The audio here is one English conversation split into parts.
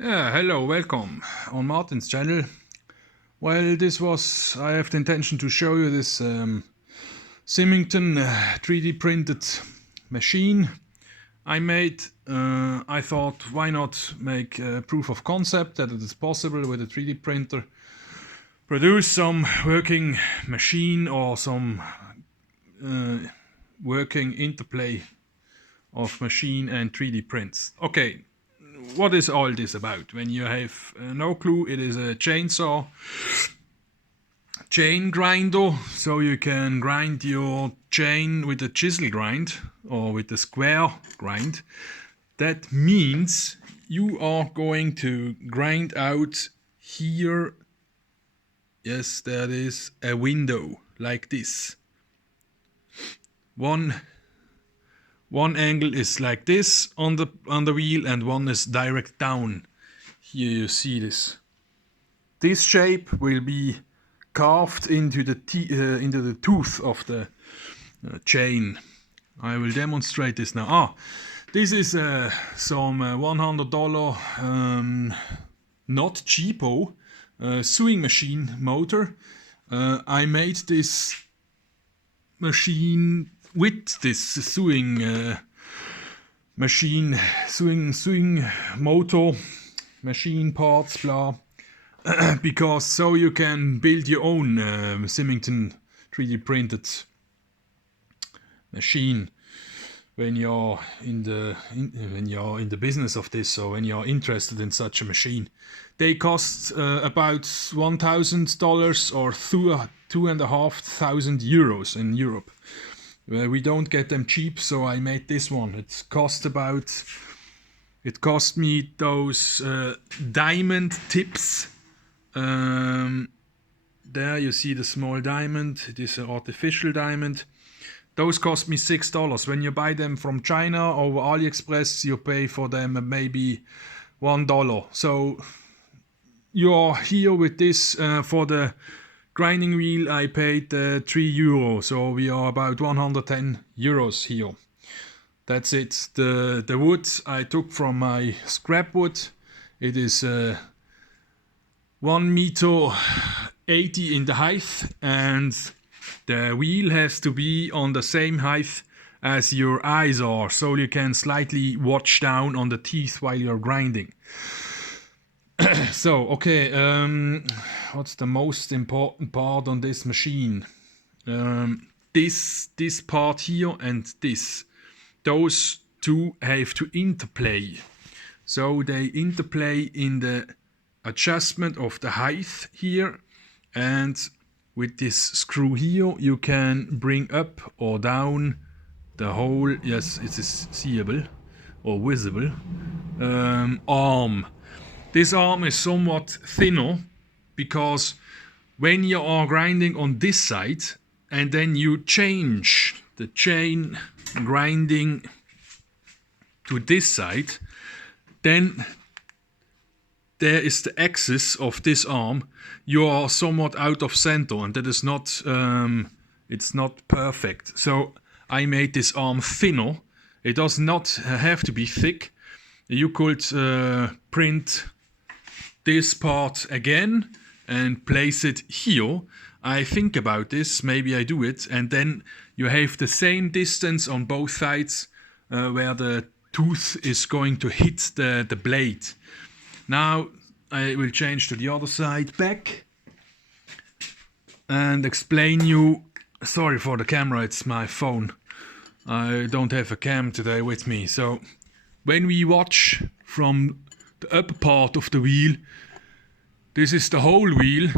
Yeah, hello, welcome on Martin's channel. Well, I have the intention to show you this Simington 3D printed machine I made. I thought, why not make a proof of concept that it is possible with a 3D printer produce some working machine or some working interplay of machine and 3D prints. Okay, what is all this about? When you have no clue, it is a chainsaw chain grinder, so you can grind your chain with a chisel grind or with a square grind. That means you are going to grind out here. Yes, there is a window like this. One angle is like this on the wheel, and one is direct down. Here you see this. This shape will be carved into the tooth of the chain. I will demonstrate this now. This is some $100 not cheapo sewing machine motor. I made this machine with this sewing machine, sewing motor, machine parts, blah. Because so you can build your own Simington 3D printed machine when you're in the business of this, or when you're interested in such a machine. They cost about $1,000 or €2,500 in Europe. We don't get them cheap, so I made this one. It cost me those diamond tips. There you see the small diamond. It is an artificial diamond. Those cost me $6. When you buy them from China or AliExpress, you pay for them maybe $1. So you're here with this. For the grinding wheel I paid €3, so we are about €110 here. That's it. The wood I took from my scrap wood. It is 1.80 meters in the height, and the wheel has to be on the same height as your eyes are, so you can slightly watch down on the teeth while you're grinding. So, okay, what's the most important part on this machine? This part here and this. Those two have to interplay. So they interplay in the adjustment of the height here, and with this screw here you can bring up or down the whole, yes, it is seeable or visible, arm. This arm is somewhat thinner because when you are grinding on this side and then you change the chain grinding to this side, then there is the axis of this arm. You are somewhat out of center, and that is not it's not perfect. So I made this arm thinner. It does not have to be thick. You could print this part again and place it here. I think about this, maybe I do it, and then you have the same distance on both sides where the tooth is going to hit the blade. Now I will change to the other side back and explain you. Sorry for the camera, it's my phone. I don't have a cam today with me. So when we watch from the upper part of the wheel, this is the whole wheel.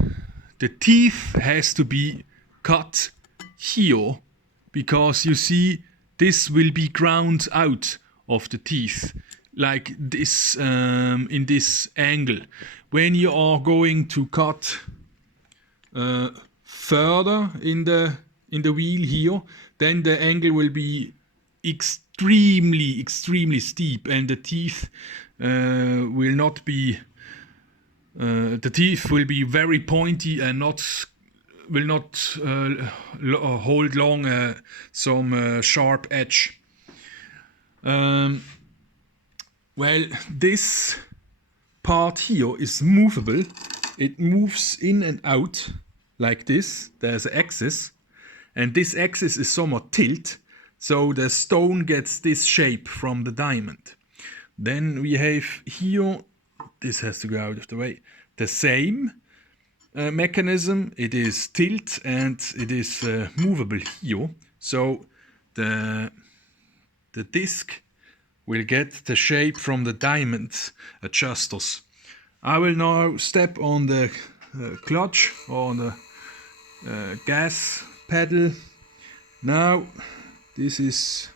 The teeth has to be cut here, because you see this will be ground out of the teeth like this, in this angle. When you are going to cut further in the wheel here, then the angle will be extremely steep, and the teeth will not be the teeth will be very pointy and will not hold long some sharp edge. Well, this part here is movable. It moves in and out like this. There's an axis, and this axis is somewhat tilt, so the stone gets this shape from the diamond. Then we have here, this has to go out of the way, the same mechanism. It is tilt and it is movable here, so the disc will get the shape from the diamond adjusters. I will now step on the clutch or on the gas pedal. Now this is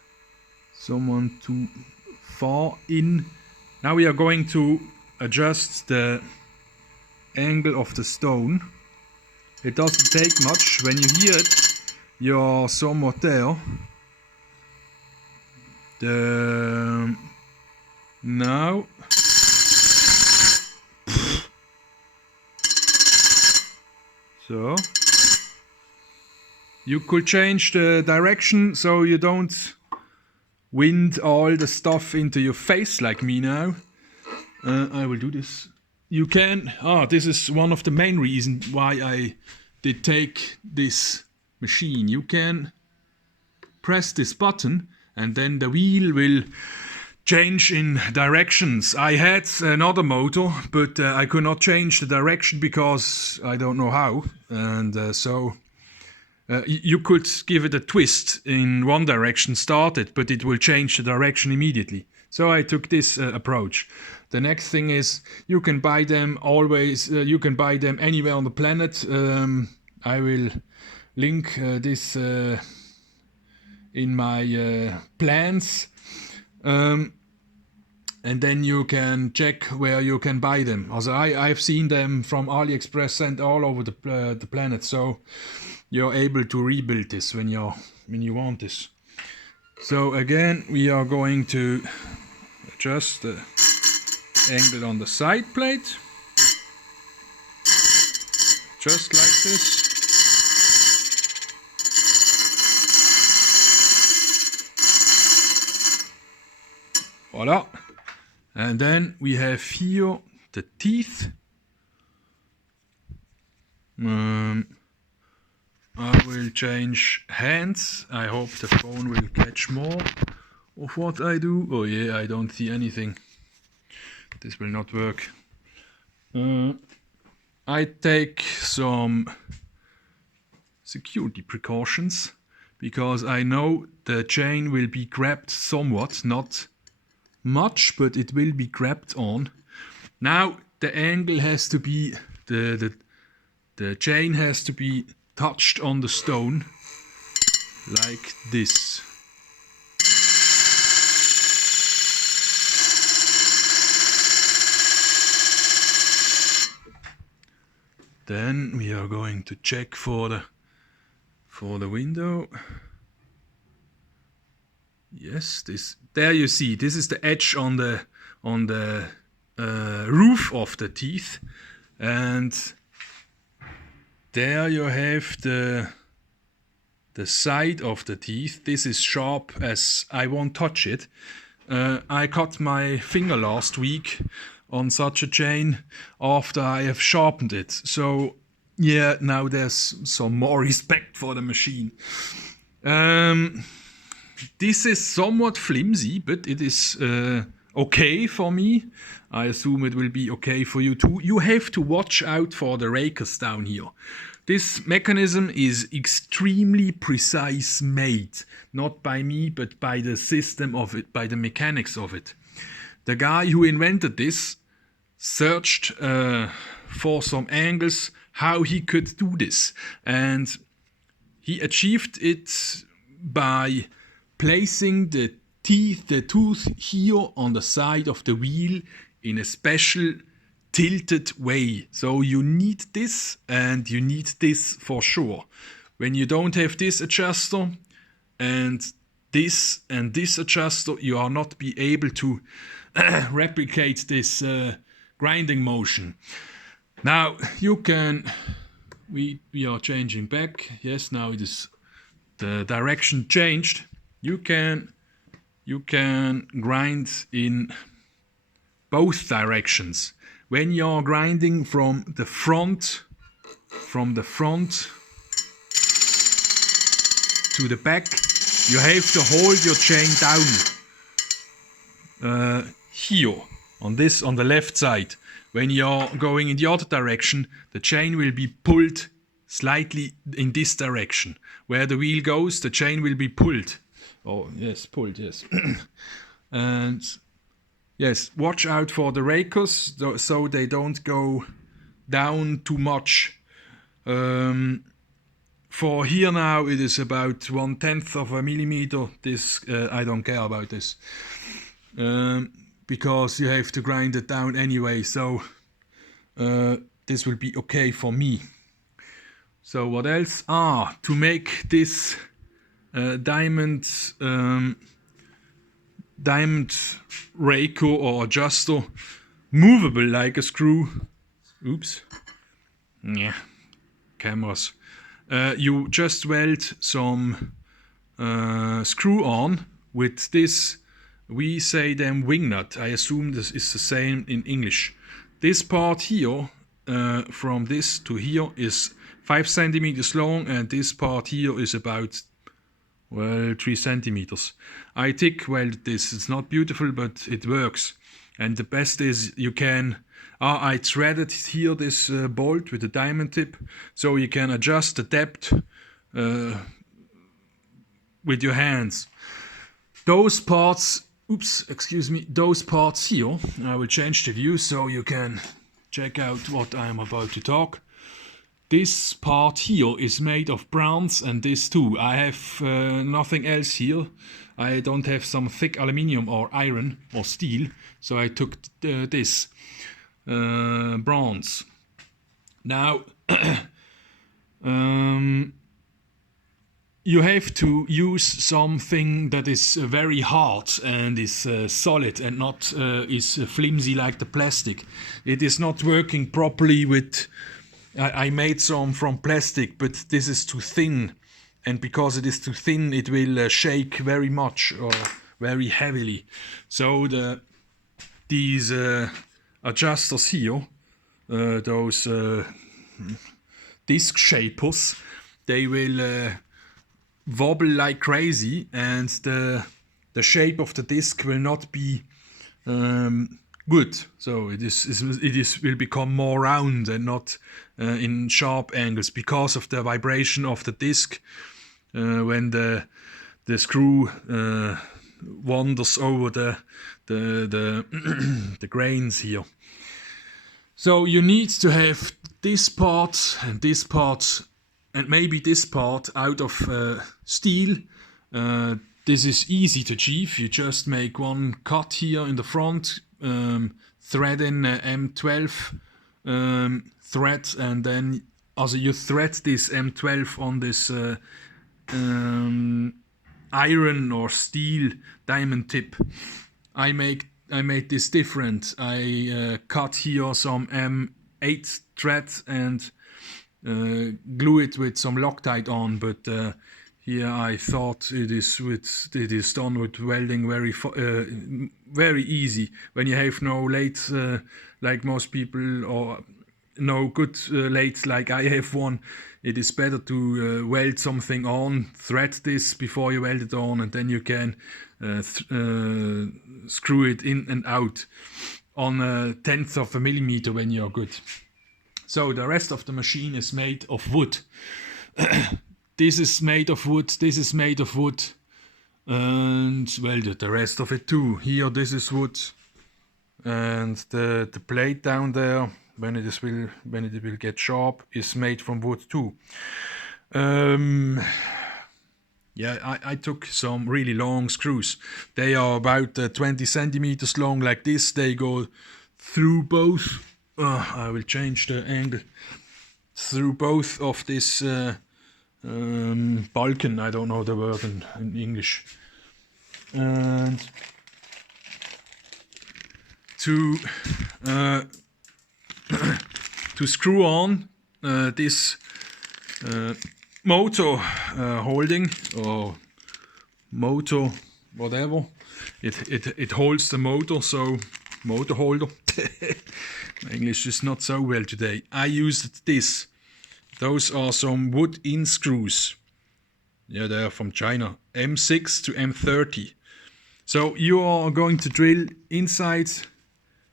someone too far in. Now we are going to adjust the angle of the stone. It doesn't take much. When you hear it, you're somewhat there. Now so you could change the direction so you don't wind all the stuff into your face like me now. I will do this. You can, this is one of the main reasons why I did take this machine. You can press this button and then the wheel will change in directions. I had another motor, but I could not change the direction because I don't know how. And so you could give it a twist in one direction, start it, but it will change the direction immediately. So I took this approach. The next thing is you can buy them always, you can buy them anywhere on the planet. I will link this in my plans. And then you can check where you can buy them. Also, I've seen them from AliExpress sent all over the planet, so you're able to rebuild this when you want this. So again, we are going to adjust the angle on the side plate, just like this. Voila. And then we have here the teeth. I will change hands. I hope the phone will catch more of what I do. Oh yeah, I don't see anything. This will not work. I take some security precautions because I know the chain will be grabbed somewhat, not much, but it will be grabbed on. Now the angle has to be, the chain has to be touched on the stone like this. Then we are going to check for the window. Yes, this, there you see, this is the edge on the roof of the teeth, and there you have the side of the teeth. This is sharp as I won't touch it. I cut my finger last week on such a chain after I have sharpened it. So yeah, now there's some more respect for the machine. This is somewhat flimsy, but it is okay for me. I assume it will be okay for you too. You have to watch out for the rakers down here. This mechanism is extremely precise made, not by me, but by the system of it, by the mechanics of it. The guy who invented this searched for some angles how he could do this, and he achieved it by placing the tooth here on the side of the wheel in a special tilted way. So you need this and you need this for sure. When you don't have this adjuster and this adjuster, you are not be able to replicate this grinding motion. Now you can, we are changing back. Yes, now it is the direction changed. You can grind in both directions. when you're grinding from the front to the back, you have to hold your chain down here on the left side. When you're going in the other direction, the chain will be pulled slightly in this direction. Where the wheel goes, the chain will be pulled. Oh yes, pulled, yes. And yes, watch out for the rakers so they don't go down too much. For here now it is about 1/10 of a millimeter. This I don't care about this, because you have to grind it down anyway, so this will be okay for me. So what else? To make this diamond raker or adjuster movable like a screw. Oops. Yeah, cameras. You just weld some screw on with this, we say them wing nut. I assume this is the same in English. This part here, from this to here, is 5 centimeters long, and this part here is about, well, 3 centimeters. I thick welded this. It's not beautiful, but it works. And the best is you can, I threaded here this bolt with a diamond tip, so you can adjust the depth with your hands. Those parts, those parts here, I will change the view so you can check out what I am about to talk. This part here is made of bronze, and this too. I have nothing else here. I don't have some thick aluminium or iron or steel, so I took this bronze. Now you have to use something that is very hard and is solid and not is flimsy like the plastic. It is not working properly with. I made some from plastic, but this is too thin, and because it is too thin, it will shake very much or very heavily. So these adjusters here, those disc shapers, they will wobble like crazy, and the shape of the disc will not be good. So it will become more round and not in sharp angles because of the vibration of the disc when the screw wanders over the grains here. So you need to have this part and this part and maybe this part out of steel. This is easy to achieve. You just make one cut here in the front, thread in M12 thread, and then also you thread this M12 on this iron or steel diamond tip. I made this different. I cut here some M8 thread and glue it with some Loctite on, but here I thought it is done with welding very easy. When you have no lathe like most people, or no good lathe like I have one, it is better to weld something on, thread this before you weld it on, and then you can screw it in and out on 1/10 of a millimeter when you're good. So the rest of the machine is made of wood. This is made of wood, this is made of wood, and well, the rest of it too. Here this is wood, and the plate down there, when it will get sharp, is made from wood too. Yeah, I took some really long screws. They are about 20 centimeters long like this. They go through both. I will change the angle. Through both of this balken, I don't know the word in English. And to screw on this motor holding or motor whatever, it holds the motor, so motor holder. English is not so well today. I used this. Those are some wood-in screws. Yeah, they are from China. M6 to M30. So you are going to drill inside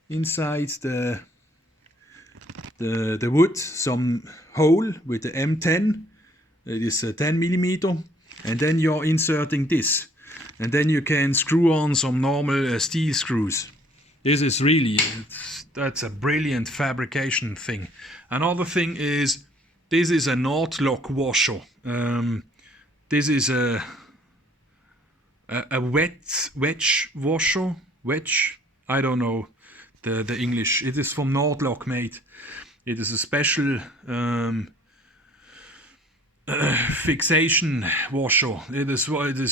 the wood some hole with the M10. It is 10 millimeter, and then you're inserting this, and then you can screw on some normal steel screws. This is really, that's a brilliant fabrication thing. Another thing is, this is a Nordlock washer. This is a wedge washer. Wedge? I don't know the English. It is from Nordlock made. It is a special fixation washer. It is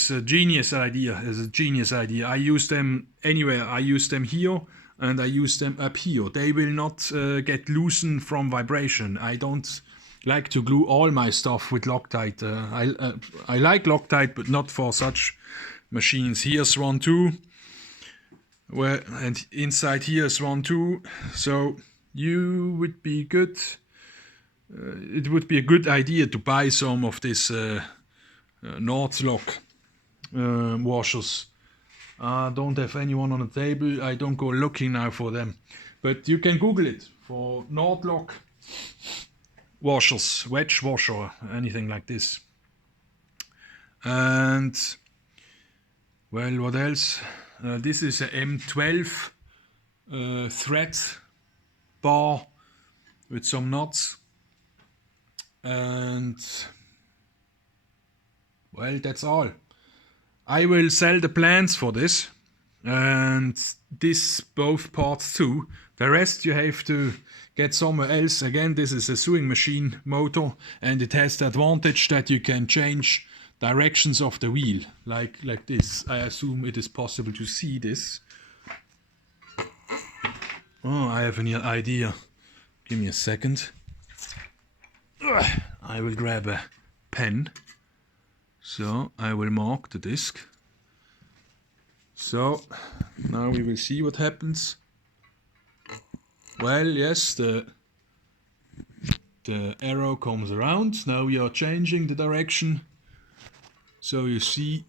a genius idea. It's a genius idea. I use them anywhere. I use them here and I use them up here. They will not get loosened from vibration. I don't like to glue all my stuff with Loctite. I like Loctite, but not for such machines. Here's one too. And inside here is one too. So you would be good. It would be a good idea to buy some of this Nordlock washers. I don't have anyone on the table. I don't go looking now for them. But you can Google it for Nordlock washers, wedge washer, anything like this. And well, what else? This is a M12 thread bar with some nuts. And well, that's all. I will sell the plans for this, and this both parts too. The rest you have to get somewhere else. Again, this is a sewing machine motor, and it has the advantage that you can change directions of the wheel, like this. I assume it is possible to see this. Oh, I have an idea. Give me a second. I will grab a pen. So I will mark the disc. So now we will see what happens. Well, yes, the arrow comes around. Now we are changing the direction. So you see,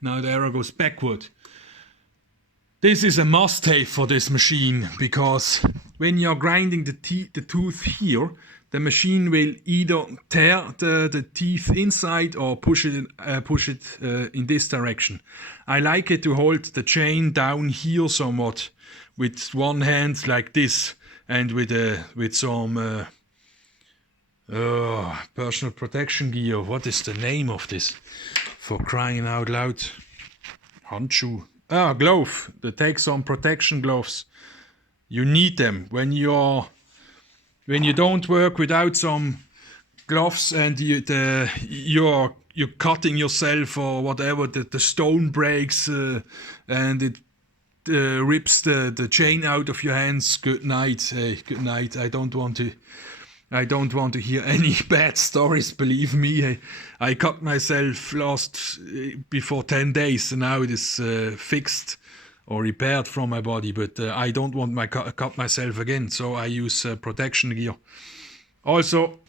now the arrow goes backward. This is a must-have for this machine, because when you're grinding the tooth here, the machine will either tear the teeth inside or push it in this direction. I like it to hold the chain down here somewhat with one hand like this, and with some personal protection gear. What is the name of this? For crying out loud. Handschuh. Glove. Take some protection gloves. You need them when you don't work without some gloves, and you're cutting yourself or whatever. The stone breaks and it rips the chain out of your hands. Good night. Hey, good night. I don't want to hear any bad stories, believe me. I cut myself before 10 days, and now it is fixed or repaired from my body, but I don't want cut myself again, so I use protection gear. Also,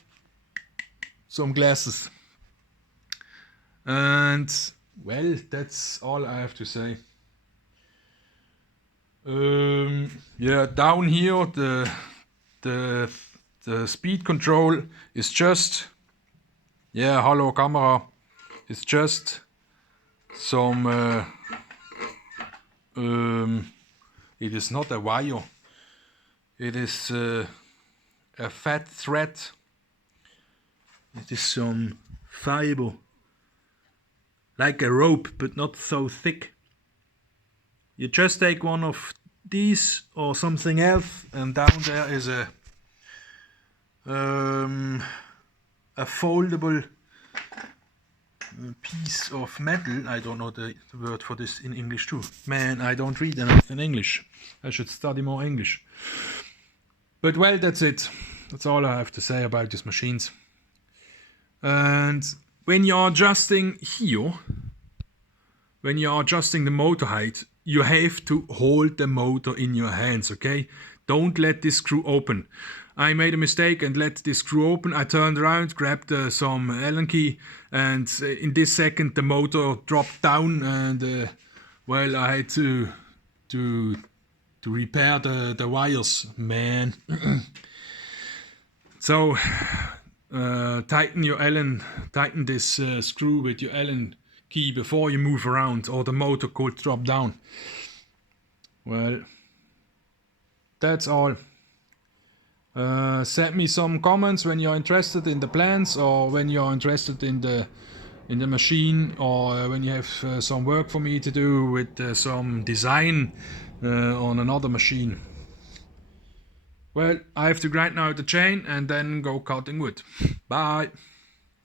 some glasses. And, well, that's all I have to say. Yeah, down here, the speed control is just, yeah, hello camera, it's just some, it is not a wire, it is a fat thread, it is some fiber, like a rope, but not so thick. You just take one of these or something else, and down there is a foldable piece of metal. I don't know the word for this in English too. Man, I don't read enough in English. I should study more English. But well, that's it. That's all I have to say about these machines. And when you're adjusting here, when you're adjusting the motor height, you have to hold the motor in your hands, okay? Don't let this screw open. I made a mistake and let this screw open. I turned around, grabbed some Allen key, and in this second the motor dropped down, and well, I had to repair the wires, man. So tighten this screw with your Allen key before you move around, or the motor could drop down. Well, that's all. Send me some comments when you're interested in the plans, or when you're interested in the machine, or when you have some work for me to do with some design on another machine. Well, I have to grind now the chain and then go cutting wood. Bye.